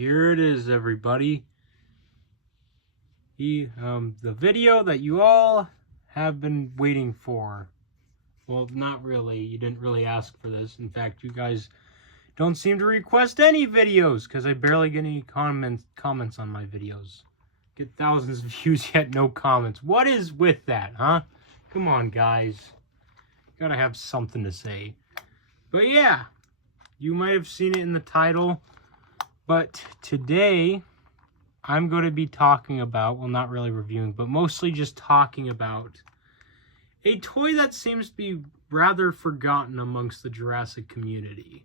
Here it is, everybody. The video that you all have been waiting for. Well, not really. You didn't really ask for this. In fact, you guys don't seem to request any videos because I barely get any comments on my videos. Get thousands of views yet no comments. What is with that, huh? Come on, guys. Gotta have something to say. But yeah, you might have seen it in the title. But today, I'm going to be talking about, well, not really reviewing, but mostly just talking about a toy that seems to be rather forgotten amongst the Jurassic community.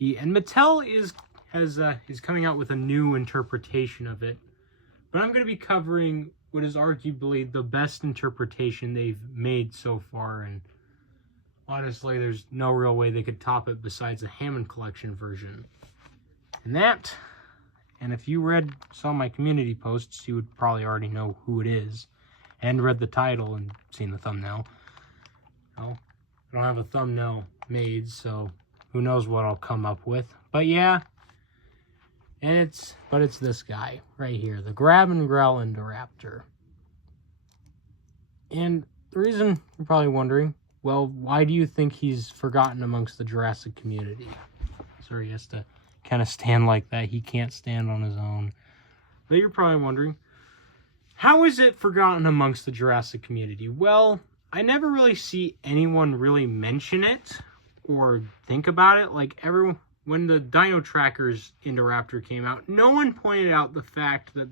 And Mattel is coming out with a new interpretation of it. But I'm going to be covering what is arguably the best interpretation they've made so far. And honestly, there's no real way they could top it besides the Hammond Collection version. And if you saw my community posts, you would probably already know who it is. And read the title and seen the thumbnail. Well, I don't have a thumbnail made, so who knows what I'll come up with. But yeah, it's this guy right here, the Grab and Growl Indoraptor. And the reason you're probably wondering, well, why do you think he's forgotten amongst the Jurassic community? So he has to kind of stand like that. He can't stand on his own. But you're probably wondering, how is it forgotten amongst the Jurassic community? Well, I never really see anyone really mention it or think about it. Like when the Dino Trackers Indoraptor came out, no one pointed out the fact that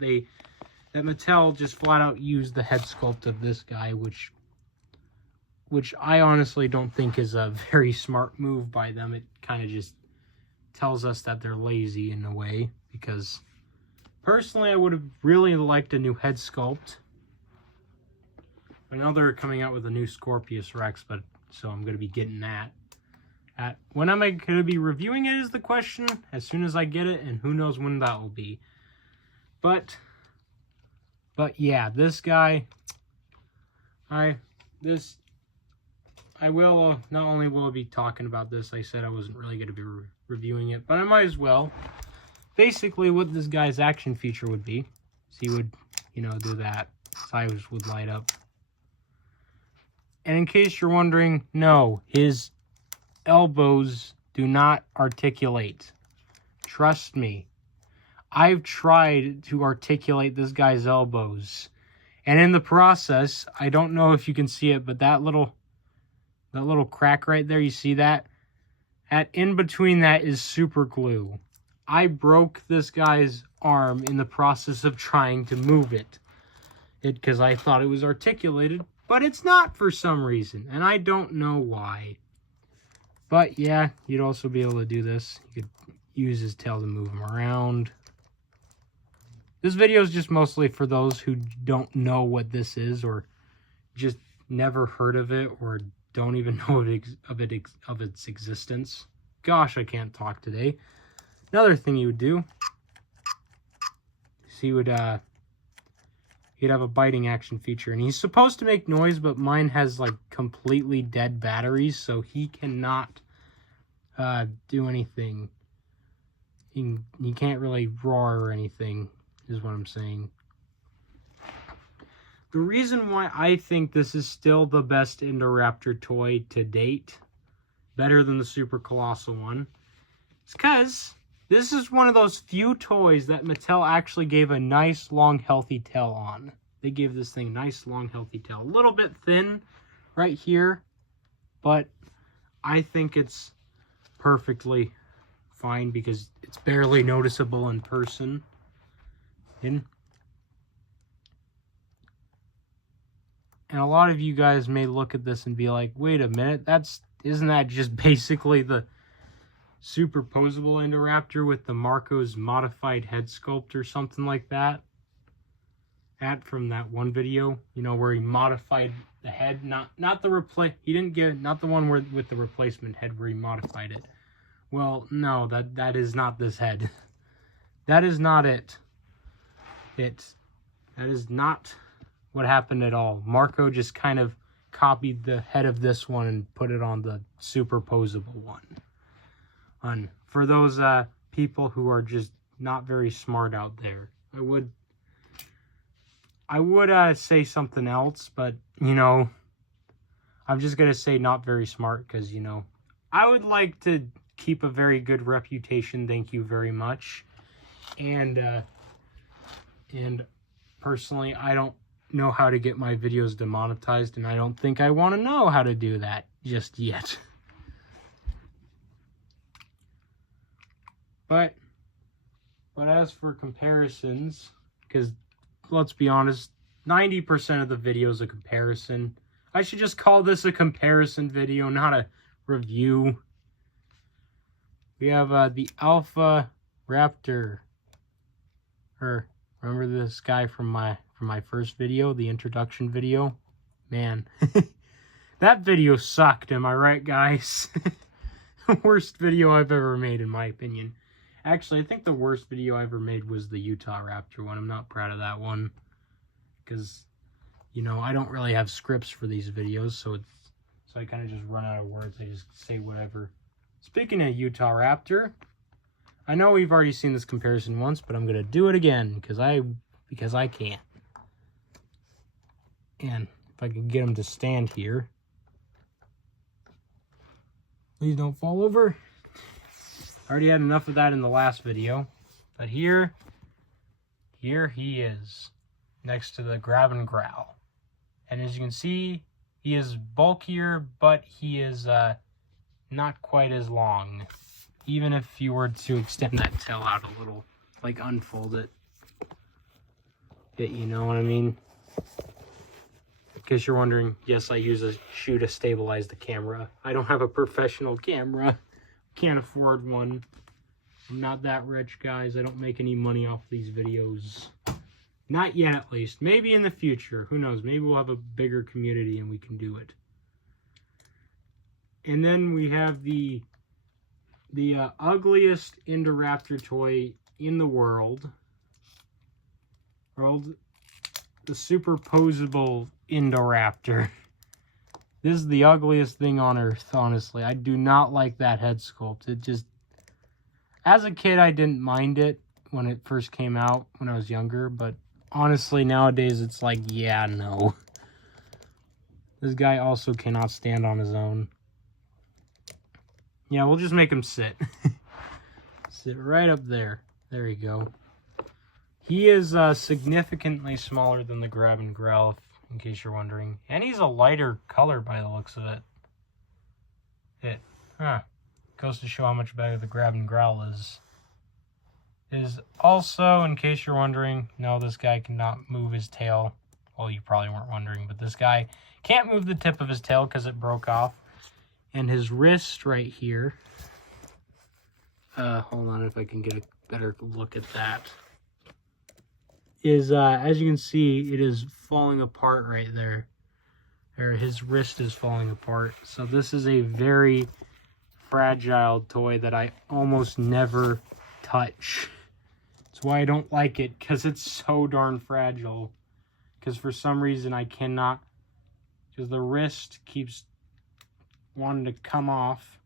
Mattel just flat out used the head sculpt of this guy, which I honestly don't think is a very smart move by them. It kind of just tells us that they're lazy in a way, because personally I would have really liked a new head sculpt. I know they're coming out with a new Scorpius Rex, so I'm going to be getting that. When am I going to be reviewing it is the question. As soon as I get it, and who knows when that will be. But yeah, this guy, I will, not only will I be talking about this, I said I wasn't really going to be reviewing it, but I might as well. Basically, what this guy's action feature would be, is he would, do that. His eyes would light up. And in case you're wondering, no, his elbows do not articulate. Trust me. I've tried to articulate this guy's elbows. And in the process, I don't know if you can see it, but that little crack right there, you see that? In between that is super glue. I broke this guy's arm in the process of trying to move it. Because I thought it was articulated, but it's not for some reason. And I don't know why. But yeah, you'd also be able to do this. You could use his tail to move him around. This video is just mostly for those who don't know what this is, or just never heard of it, or don't even know of its existence. Gosh, I can't talk today. Another thing he would do is he'd have a biting action feature, and he's supposed to make noise, but mine has like completely dead batteries, so he cannot do anything. He can't really roar or anything, is what I'm saying. The reason why I think this is still the best Indoraptor toy to date, better than the Super Colossal one, is because this is one of those few toys that Mattel actually gave a nice, long, healthy tail on. They gave this thing a nice, long, healthy tail. A little bit thin right here, but I think it's perfectly fine because it's barely noticeable in person. And a lot of you guys may look at this and be like, wait a minute, isn't that just basically the Superposable Indoraptor with the Marco's modified head sculpt or something like that? From that one video, where he modified the head, not the one with the replacement head where he modified it. Well, no, that is not this head. That is not it. That is not what happened at all. Marco just kind of copied the head of this one and put it on the Superposable one. For those people who are just not very smart out there. I would say something else, but, you know, I'm just going to say not very smart because, you know, I would like to keep a very good reputation. Thank you very much. And personally, I don't know how to get my videos demonetized, and I don't think I want to know how to do that just yet. But as for comparisons, because let's be honest, 90% of the video is a comparison. I should just call this a comparison video, not a review. We have the Alpha Raptor. Remember this guy from my first video, the introduction video? Man, that video sucked, am I right, guys? Worst video I've ever made, in my opinion. Actually, I think the worst video I ever made was the Utah Raptor one. I'm not proud of that one. Because, you know, I don't really have scripts for these videos, so I kind of just run out of words. I just say whatever. Speaking of Utah Raptor, I know we've already seen this comparison once, but I'm going to do it again because I can. And if I can get him to stand here. Please don't fall over. I already had enough of that in the last video. But here he is, next to the grab and growl. And as you can see, he is bulkier, but he is not quite as long. Even if you were to extend that tail out a little, like unfold it. You know what I mean? In case you're wondering, yes, I use a shoe to stabilize the camera. I don't have a professional camera. Can't afford one. I'm not that rich, guys. I don't make any money off these videos. Not yet, at least. Maybe in the future. Who knows? Maybe we'll have a bigger community and we can do it. And then we have the ugliest indoraptor toy in the world. The Superposable indoraptor. This is the ugliest thing on earth, honestly. I do not like that head sculpt. It just... As a kid, I didn't mind it when it first came out, when I was younger. But honestly, nowadays, it's like, yeah, no. This guy also cannot stand on his own. Yeah, we'll just make him sit. Sit right up there. There you go. He is significantly smaller than the grab and growl, in case you're wondering. And he's a lighter color by the looks of it. Goes to show how much better the grab and growl is. Is also, in case you're wondering, no, this guy cannot move his tail. Well, you probably weren't wondering, but this guy can't move the tip of his tail because it broke off. And his wrist right here. Hold on if I can get a better look at that. Is, as you can see, it is falling apart right there. His wrist is falling apart. So this is a very fragile toy that I almost never touch. That's why I don't like it, because it's so darn fragile. Because for some reason I cannot, because the wrist keeps wanting to come off.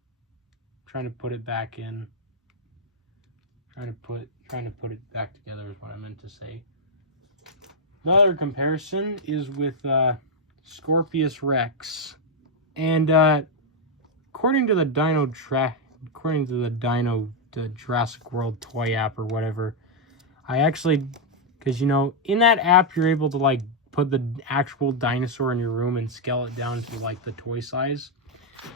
I'm trying to put it back in. Trying to put it back together is what I meant to say. Another comparison is with Scorpius Rex, and according to the the Jurassic World toy app or whatever, I actually, because you know, in that app you're able to like put the actual dinosaur in your room and scale it down to like the toy size.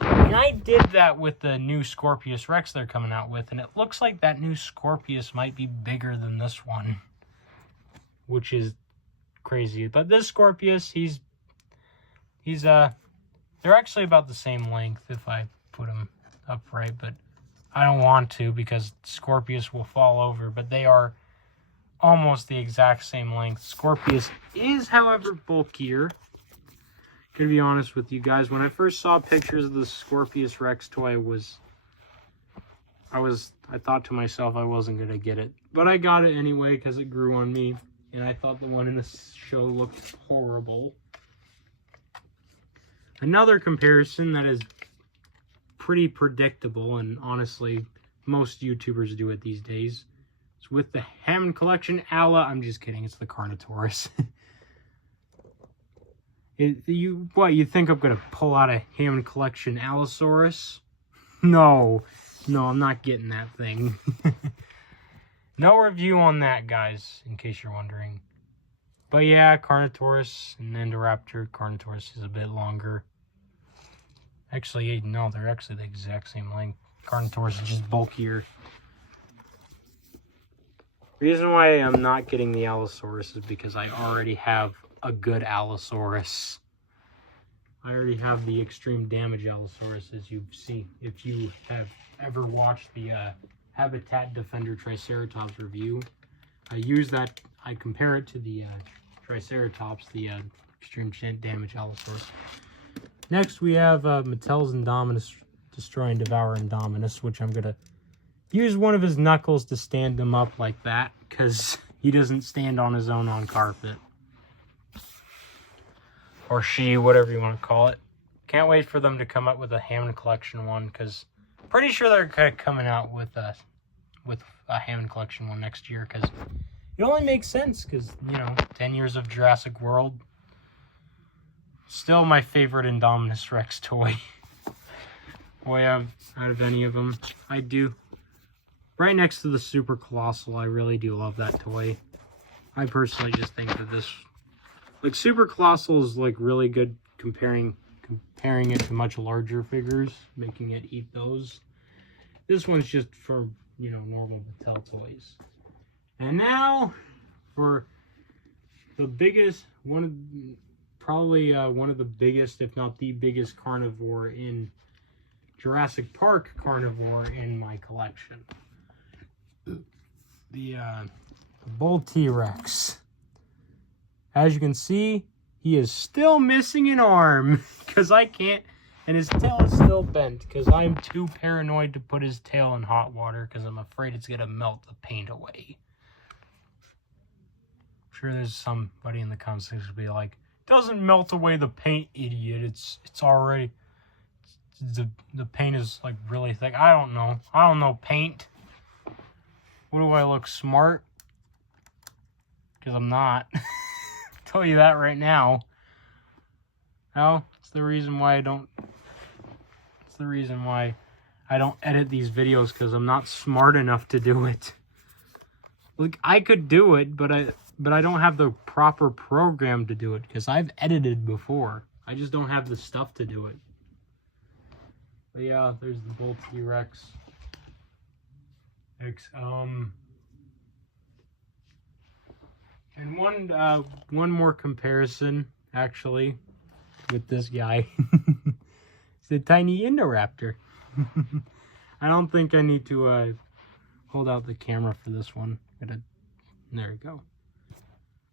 And I did that with the new Scorpius Rex they're coming out with, and it looks like that new Scorpius might be bigger than this one, which is crazy. But this Scorpius, they're actually about the same length if I put them upright, but I don't want to because Scorpius will fall over, but they are almost the exact same length. Scorpius is, however, bulkier. Gonna be honest with you guys, when I first saw pictures of the Scorpius Rex toy, I thought to myself I wasn't gonna get it, but I got it anyway because it grew on me, and I thought the one in the show looked horrible. Another comparison that is pretty predictable, and honestly, most YouTubers do it these days. It's with the Hammond Collection Ala. I'm just kidding. It's the Carnotaurus. You think I'm gonna pull out a Hammond Collection Allosaurus? No, I'm not getting that thing. No review on that, guys, in case you're wondering. But yeah, Carnotaurus and Indoraptor. Carnotaurus is a bit longer. Actually, no, they're actually the exact same length. Carnotaurus is just bulkier. Reason why I'm not getting the Allosaurus is because I already have a good Allosaurus. I already have the extreme damage Allosaurus, as you've seen. If you have ever watched the Habitat Defender Triceratops review, I use that. I compare it to the Triceratops, the extreme damage Allosaurus. Next, we have Mattel's Indominus Destroy and Devour Indominus, which I'm gonna use one of his knuckles to stand him up like that, because he doesn't stand on his own on carpet. Or she, whatever you want to call it. Can't wait for them to come up with a Hammond Collection one, because pretty sure they're coming out with a Hammond Collection one next year, because it only makes sense, because, 10 years of Jurassic World. Still my favorite Indominus Rex toy. Boy, out of any of them. I do. Right next to the Super Colossal, I really do love that toy. I personally just think that this... Like, Super Colossal is, like, really good comparing it to much larger figures, making it eat those. This one's just for, normal Mattel toys. And now, for the biggest, probably one of the biggest, if not the biggest carnivore in Jurassic Park carnivore in my collection. The bull T-Rex. As you can see, he is still missing an arm, because I can't, and his tail is still bent, because I'm too paranoid to put his tail in hot water, because I'm afraid it's going to melt the paint away. I'm sure there's somebody in the comments who's going to be like, doesn't melt away the paint, idiot. It's already, the paint is like really thick. I don't know paint. What do I look, smart? Because I'm not. Tell you that right now. No, it's the reason why I don't. It's the reason why I don't edit these videos, because I'm not smart enough to do it. Like, I could do it, but I don't have the proper program to do it, because I've edited before. I just don't have the stuff to do it. But yeah, there's the bull T-Rex. And one more comparison, actually, with this guy. It's a tiny Indoraptor. I don't think I need to hold out the camera for this one. There you go.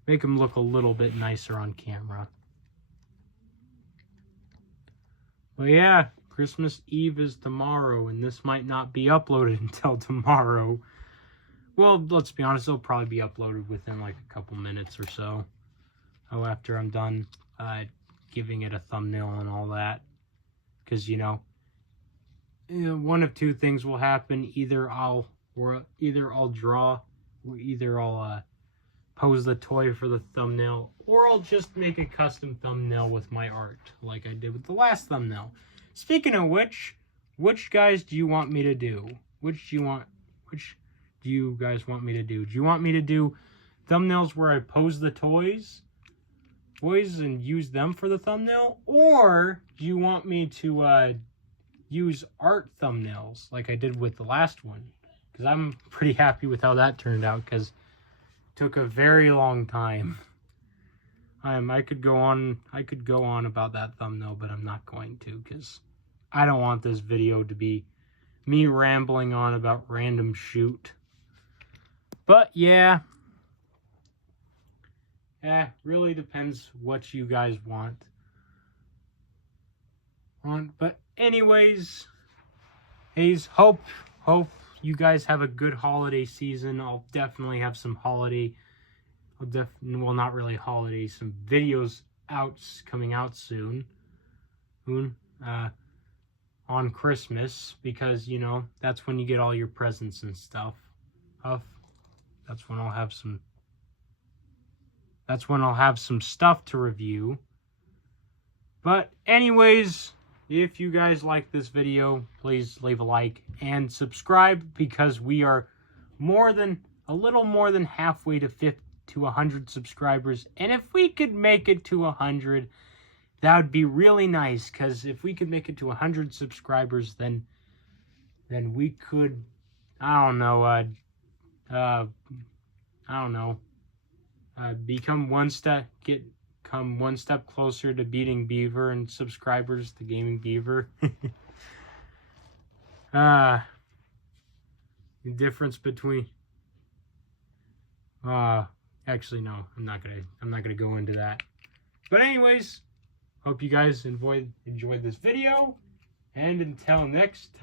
Make him look a little bit nicer on camera. But yeah, Christmas Eve is tomorrow, and this might not be uploaded until tomorrow. Well, let's be honest, it'll probably be uploaded within like a couple minutes or so. Oh, after I'm done giving it a thumbnail and all that. Because, one of two things will happen. Either I'll draw, or either I'll pose the toy for the thumbnail, or I'll just make a custom thumbnail with my art, like I did with the last thumbnail. Speaking of which guys do you want me to do? Which do you guys want me to do? Do you want me to do thumbnails where I pose the toys and use them for the thumbnail? Or do you want me to use art thumbnails like I did with the last one? Because I'm pretty happy with how that turned out, because it took a very long time. I could go on about that thumbnail, but I'm not going to, because I don't want this video to be me rambling on about random shoot. But yeah, really depends what you guys want. But anyways, hope you guys have a good holiday season. I'll definitely have some not really holiday, some videos coming out soon on Christmas, because that's when you get all your presents and stuff. That's when I'll have some. That's when I'll have some stuff to review. But anyways, if you guys like this video, please leave a like and subscribe, because we are a little more than halfway to 100 subscribers. And if we could make it to 100, that would be really nice, because if we could make it to 100 subscribers, then we could, become one step closer to beating Beaver and subscribers to Gaming Beaver. The difference between actually no, I'm not gonna go into that. But anyways, hope you guys enjoyed this video, and until next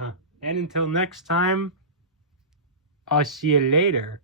time, I'll see you later.